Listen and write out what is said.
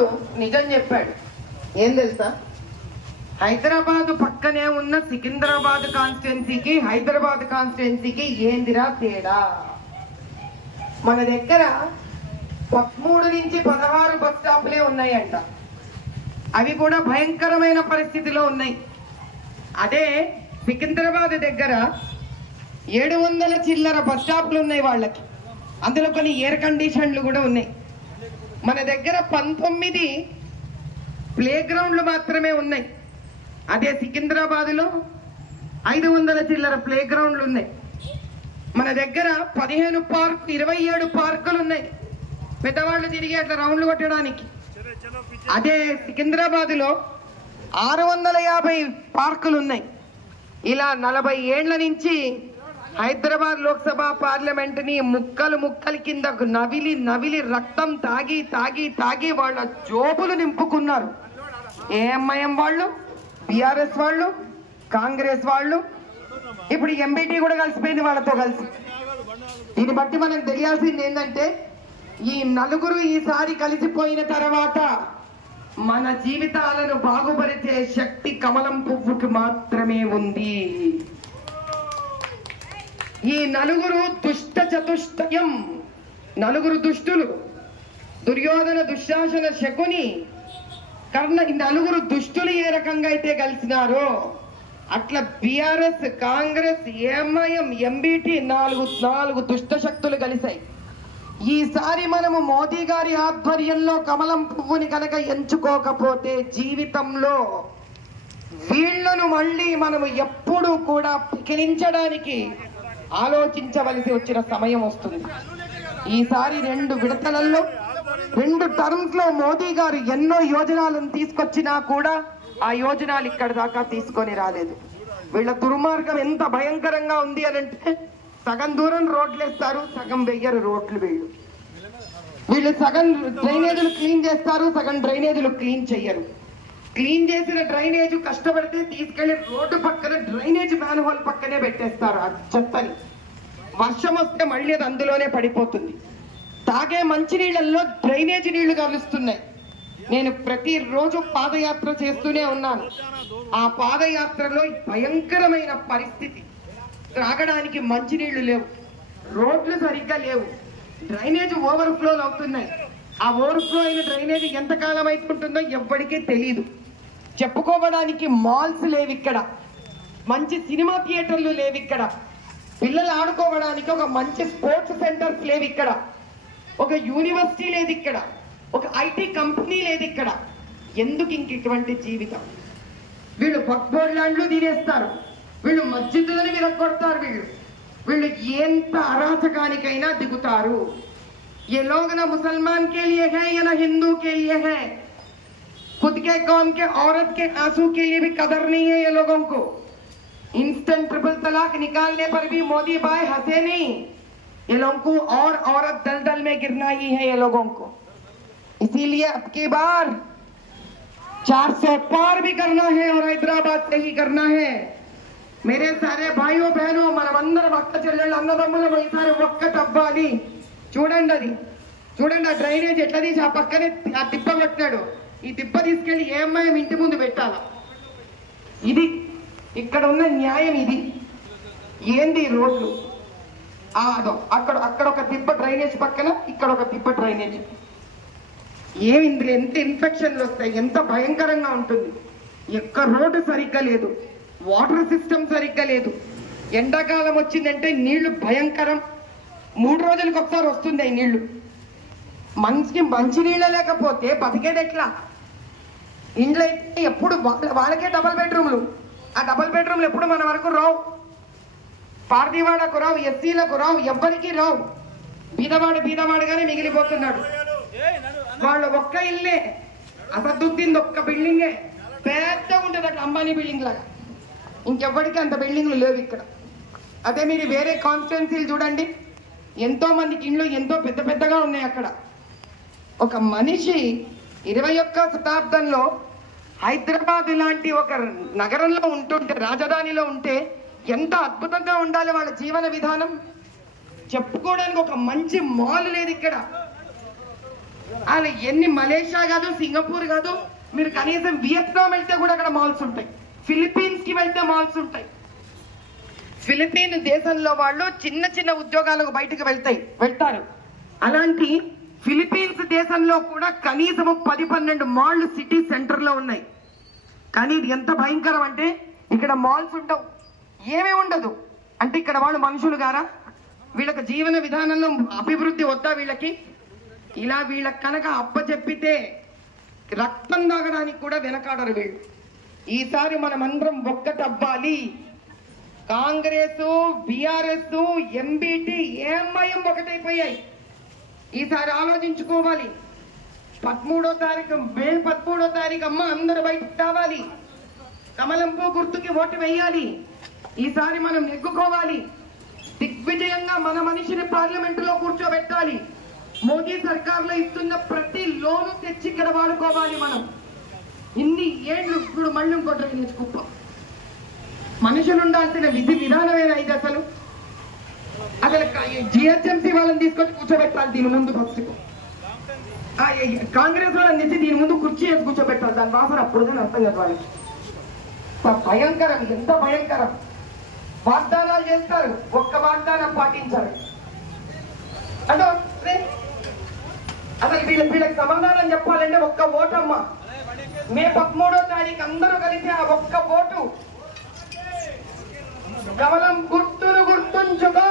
తమ్ముడు నిజం చెప్పాడు. ఏం తెలుసా, హైదరాబాద్ పక్కనే ఉన్న సికింద్రాబాద్ కాన్స్టిట్యున్సీకి హైదరాబాద్ కాన్స్టిట్యున్సీకి ఏందిరా తేడా? మన దగ్గర 13 నుంచి 16 బస్ స్టాప్లే ఉన్నాయంట. అవి కూడా భయంకరమైన పరిస్థితిలో ఉన్నాయి. అదే సికింద్రాబాద్ దగ్గర 700 చిల్లర బస్ స్టాప్లు ఉన్నాయి వాళ్ళకి. అందులో కొన్ని ఎయిర్ కండిషన్లు కూడా ఉన్నాయి. మన దగ్గర 19 ప్లే గ్రౌండ్లు మాత్రమే ఉన్నాయి. అదే సికింద్రాబాద్లో 500 చిల్లర ప్లే గ్రౌండ్లు ఉన్నాయి. మన దగ్గర 27 పార్కులు ఉన్నాయి, పెద్దవాళ్ళు తిరిగి అట్లా రౌండ్లు కొట్టడానికి. అదే సికింద్రాబాద్లో 650 పార్కులు ఉన్నాయి. ఇలా 40 ఏళ్ల నుంచి హైదరాబాద్ లోక్సభ పార్లమెంటుని ముక్కలు కింద నవిలి రక్తం తాగి వాళ్ళ జోబులు నింపుకున్నారు. ఏఎంఐఎం వాళ్ళు, బిఆర్ఎస్ వాళ్ళు, కాంగ్రెస్ వాళ్ళు, ఇప్పుడు ఎంబీటీ కూడా కలిసిపోయింది వాళ్ళతో కలిసి. దీన్ని బట్టి మనకు తెలియాల్సింది ఏంటంటే, ఈ నలుగురు ఈసారి కలిసిపోయిన తర్వాత మన జీవితాలను బాగుపరిచే శక్తి కమలం పువ్వుకి మాత్రమే ఉంది. ఈ నలుగురు దుష్ట చతుష్టయం, నలుగురు దుష్టులు, దుర్యోధన, దుశ్శాసన, శకుని, కర్ణ, ఈ నలుగురు దుష్టులు ఏ రకంగా అయితే కలిసినారో అట్లా బిఆర్ఎస్, కాంగ్రెస్, ఎంఐఎం, ఎంబీటీ నాలుగు దుష్ట శక్తులు కలిశాయి. ఈసారి మనము మోదీ గారి ఆధ్వర్యంలో కమలం పువ్వుని కనుక ఎంచుకోకపోతే జీవితంలో వీళ్లను మళ్ళీ మనము ఎప్పుడూ కూడా పికిలించడానికి ఆలోచించవలసి వచ్చిన సమయం వస్తుంది. ఈసారి 2 విడతలలో 2 టర్మ్స్ లో మోదీ గారు ఎన్నో యోజనాలను తీసుకొచ్చినా కూడా ఆ యోజనాలు ఇక్కడ దాకా తీసుకొని రాలేదు. వీళ్ళ దుర్మార్గం ఎంత భయంకరంగా ఉంది అని అంటే, సగం దూరం రోడ్లు వేస్తారు, సగం వెయ్యరు రోడ్లు. వీళ్ళు సగం డ్రైనేజీలు క్లీన్ చేస్తారు, సగం డ్రైనేజీలు క్లీన్ చెయ్యరు. క్లీన్ చేసిన డ్రైనేజ్ కష్టపడితే తీసుకెళ్లి రోడ్డు పక్కన డ్రైనేజ్ మ్యాన్ హోల్ పక్కనే పెట్టేస్తారు ఆ చెత్తని. వర్షం వస్తే మళ్ళీ అది అందులోనే పడిపోతుంది. తాగే మంచినీళ్ళల్లో డ్రైనేజ్ నీళ్లు కలుస్తున్నాయి. నేను ప్రతిరోజు పాదయాత్ర చేస్తూనే ఉన్నాను. ఆ పాదయాత్రలో భయంకరమైన పరిస్థితి. త్రాగడానికి మంచినీళ్లు లేవు, రోడ్లు సరిగ్గా లేవు, డ్రైనేజ్ ఓవర్ఫ్లో అవుతున్నాయి. ఆ ఓవర్ఫ్లో అయిన డ్రైనేజ్ ఎంతకాలం అవుతుంటుందో ఎవ్వడికే తెలియదు. చెప్పుకోవడానికి మాల్స్ లేవు ఇక్కడ, మంచి సినిమా థియేటర్లు లేవు ఇక్కడ, పిల్లలు ఆడుకోవడానికి ఒక మంచి స్పోర్ట్స్ సెంటర్స్ లేవు ఇక్కడ, ఒక యూనివర్సిటీ లేదు ఇక్కడ, ఒక ఐటీ కంపెనీ లేదు ఇక్కడ. ఎందుకు ఇంక ఇటువంటి జీవితం? వీళ్ళు బక్బోర్డ్ ల్యాండ్లు తినేస్తారు, వీళ్ళు మస్జిద్లను విరగొడతారు, వీళ్ళు ఎంత అరాచకానికైనా దిగుతారు. ये लोग ना मुसलमान के लिए है या ना हिंदू के लिए है, खुद के कौम के औरत के आंसू के लिए भी कदर नहीं है ये लोगों को. इंस्टेंट ट्रिपल तलाक निकालने पर भी मोदी भाई हंसे नहीं. ये लोगों को और औरत दलदल में गिरना ही है ये लोगों को. इसीलिए अब की बार 400 पार भी करना है और हैदराबाद से ही करना है. मेरे सारे भाइयों बहनों, మనమందరం అక్క చెల్లెళ్ళు అన్నదమ్ములం ఈసారి ఒక్కటి అవ్వాలి. చూడండి ఆ డ్రైనేజ్ ఎట్లా తీసి ఆ పక్కనే ఆ తిప్ప కొట్టాడు. ఈ తిప్ప తీసుకెళ్లి ఏఎంఐఎం ఇంటి ముందు పెట్టాల. ఇది ఇక్కడ ఉన్న న్యాయం. ఇది ఏంది రోడ్లు? అదో అక్కడ ఒక తిప్ప డ్రైనేజ్ పక్కన, ఇక్కడ ఒక తిప్ప డ్రైనేజ్. ఏమి ఇందులో ఎంత ఇన్ఫెక్షన్లు వస్తాయి, ఎంత భయంకరంగా ఉంటుంది. ఎక్క రోడ్డు సరిగ్గా లేదు, వాటర్ సిస్టమ్ సరిగ్గా లేదు. ఎండాకాలం వచ్చిందంటే నీళ్లు భయంకరం. 3 రోజులకు ఒకసారి వస్తుంది ఈ నీళ్లు. మంచి నీళ్ళ లేకపోతే బతికేది ఎట్లా? ఇండ్లు అయితే ఎప్పుడు వాళ్ళకే డబల్ బెడ్రూమ్లు. ఆ డబల్ బెడ్రూమ్లు ఎప్పుడు మన వరకు రావు. పార్టీవాడకు రావు, ఎస్సీలకు రావు, ఎవ్వరికి రావు. బీదవాడుగానే మిగిలిపోతున్నాడు. వాళ్ళు ఒక్క ఇల్లే, అసదుద్దీన్ ఒక్క బిల్డింగే పెద్దగా ఉంటుంది, అట్లా అంబానీ బిల్డింగ్ లాగా. ఇంకెవ్వడికి అంత బిల్డింగ్లు లేవు ఇక్కడ. అదే మీరు వేరే కాన్స్టిట్యున్సీలు చూడండి, ఎంతో మందికి ఇండ్లు ఎంతో పెద్దగా ఉన్నాయి అక్కడ. ఒక మనిషి 21వ శతాబ్దంలో హైదరాబాద్ లాంటి ఒక నగరంలో ఉంటుంటే, రాజధానిలో ఉంటే ఎంత అద్భుతంగా ఉండాలి వాళ్ళ జీవన విధానం. చెప్పుకోవడానికి ఒక మంచి మాల్ లేదు ఇక్కడ. అది ఎన్ని మలేషియా కాదు, సింగపూర్ కాదు, మీరు కనీసం వియత్నాం వెళ్తే కూడా అక్కడ మాల్స్ ఉంటాయి, ఫిలిప్పీన్స్ కి వెళ్తే మాల్స్ ఉంటాయి. ఫిలిప్పీన్ దేశంలో వాళ్ళు చిన్న చిన్న ఉద్యోగాలకు బయటకు వెళ్తారు. అలాంటి ఫిలిప్పీన్స్ దేశంలో కూడా కనీసం 10-12 మాల్లు సిటీ సెంటర్ లో ఉన్నాయి. కానీ ఇది ఎంత భయంకరం అంటే ఇక్కడ మాల్స్ ఉండవు, ఏమీ ఉండదు. అంటే ఇక్కడ వాళ్ళు మనుషులు గారా? వీళ్ళకి జీవన విధానంలో అభివృద్ధి వద్దా వీళ్ళకి? ఇలా వీళ్ళకి కనుక అప్పచెప్పితే రక్తం తాగడానికి కూడా వెనకాడరు వీళ్ళు. ఈసారి మనమందరం ఒక్కటవ్వాలి. కాంగ్రెస్, బీఆర్ఎస్, ఎంబీటీ, ఏఎంఐఎం ఒకటైపోయాయి. ఈసారి ఆలోచించుకోవాలి. 13వ తారీఖు మే 13వ తారీఖు అమ్మ అందరూ బయటకు రావాలి. కమలం పువ్వు గుర్తుకి ఓటు వేయాలి. ఈసారి మనం నెగ్గుకోవాలి. దిగ్విజయంగా మన మనిషిని పార్లమెంటులో కూర్చోబెట్టాలి. మోదీ సర్కార్లో ఇస్తున్న ప్రతి లోను తెచ్చి ఇక్కడ వాడుకోవాలి. మనం ఇన్ని ఏళ్ళు ఇప్పుడు మళ్ళీ ఇంకో డ్రైనేజ్ కుప్ప. మనుషులు ఉండాల్సిన విధి విధానమేనా ఇది? అసలు జిహెచ్ఎంసీ వాళ్ళని తీసుకొచ్చి కూర్చోబెట్టాలి దీని ముందు. ఫస్ట్ కాంగ్రెస్ వాళ్ళని తెచ్చి దీని ముందు కుర్చీ వేసి కూర్చోబెట్టాలి. దాని వాసన అప్పుడు కానీ అర్థం కాదు వాళ్ళకి. భయంకరం, ఎంత భయంకరం. వాగ్దానాలు చేస్తారు, ఒక్క వాగ్దానం పాటించారు. అంటే అసలు వీళ్ళకి సమాధానం చెప్పాలంటే ఒక్క ఓటమ్మ. మే 13వ తారీఖు అందరూ కలిసి ఆ ఒక్క ఓటు కమలం గుర్తును గుర్తుంచుకో.